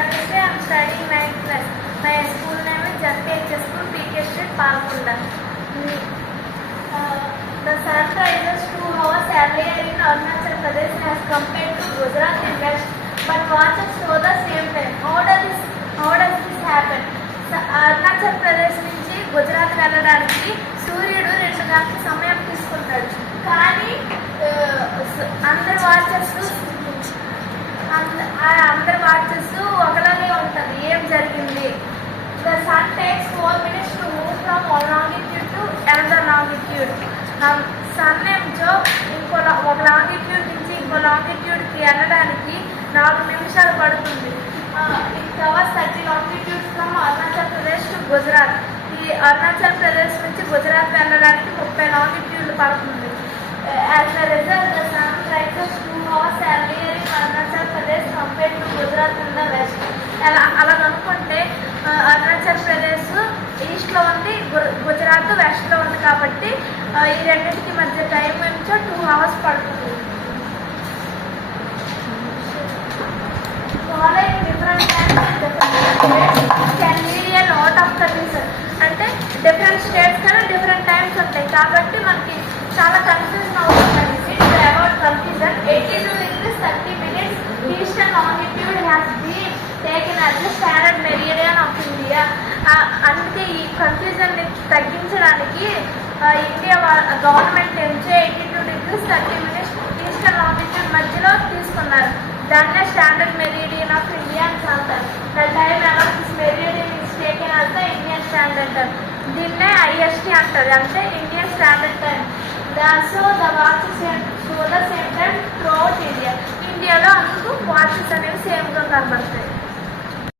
Sarvasri. I am studying 9th class. My school name is JNK School, PK Street, Palkunda. The sun rises 2 hours earlier in Arunachal Pradesh as compared to Gujarat in west, but watches show the same time. How does this happen? Arunachal ప్రదేశ్ నుంచి గుజరాత్ వెళ్ళడానికి సూర్యుడు 2 గంటల సమయం తీసుకుంటాడు. కానీ అందరి వాచెస్ ఒకలాగే ఉంటుంది. ఏం జరిగింది? The sun takes 4 minutes to move from one longitude to another longitude. Sun ఏమో ఒక లాంగిట్యూడ్ నుంచి ఇంకో లాంగిట్యూడ్కి వెళ్ళడానికి 4 నిమిషాలు పడుతుంది. It covers 30 longitudes from Arunachal Pradesh టు గుజరాత్. ఈ అరుణాచల్ ప్రదేశ్ నుంచి గుజరాత్ వెళ్ళడానికి 30 లాంగిట్యూడ్లు పడుతుంది. As a result, the sun rises 2 hours earlier in Arunachal Pradesh compared to Gujarat in the west. అలా అనుకుంటే అరుణాచల్ ప్రదేశ్ ఈస్ట్లో ఉంది, గుజరాత్ వెస్ట్లో ఉంది. కాబట్టి ఈ రెండింటికి మధ్య టైం ఏమో 2 hours పడుతుంది. Following different times in different states can lead a lot of confusion. అంటే డిఫరెంట్ స్టేట్స్ కానీ డిఫరెంట్ టైమ్స్ ఉంటాయి కాబట్టి మనకి చాలా కన్ఫ్యూజన్ అవుతుంది. It's about confusion. 82 degrees 30 minutes eastern longitude has been taken as the standard meridian of India. అందుకే ఈ కన్ఫ్యూజన్ని తగ్గించడానికి ఇండియా గవర్నమెంట్ నుంచి 82 degrees 30 minutes ఈస్టర్న్ లాంగిట్యూడ్ మధ్యలో తీసుకున్నారు. దాన్నే స్టాండర్డ్ మెరిడియన్ ఆఫ్ ఇండియా అని అంటారు. The time about this meridian is taken as the Indian standard time. దీన్నే ఐఎస్టీ అంటారు, అంటే Indian standard time. So the watches show the same time through out India. ఇండియాలో అందుకు వాచెస్ అనేవి సేమ్గా కనబడతాయి.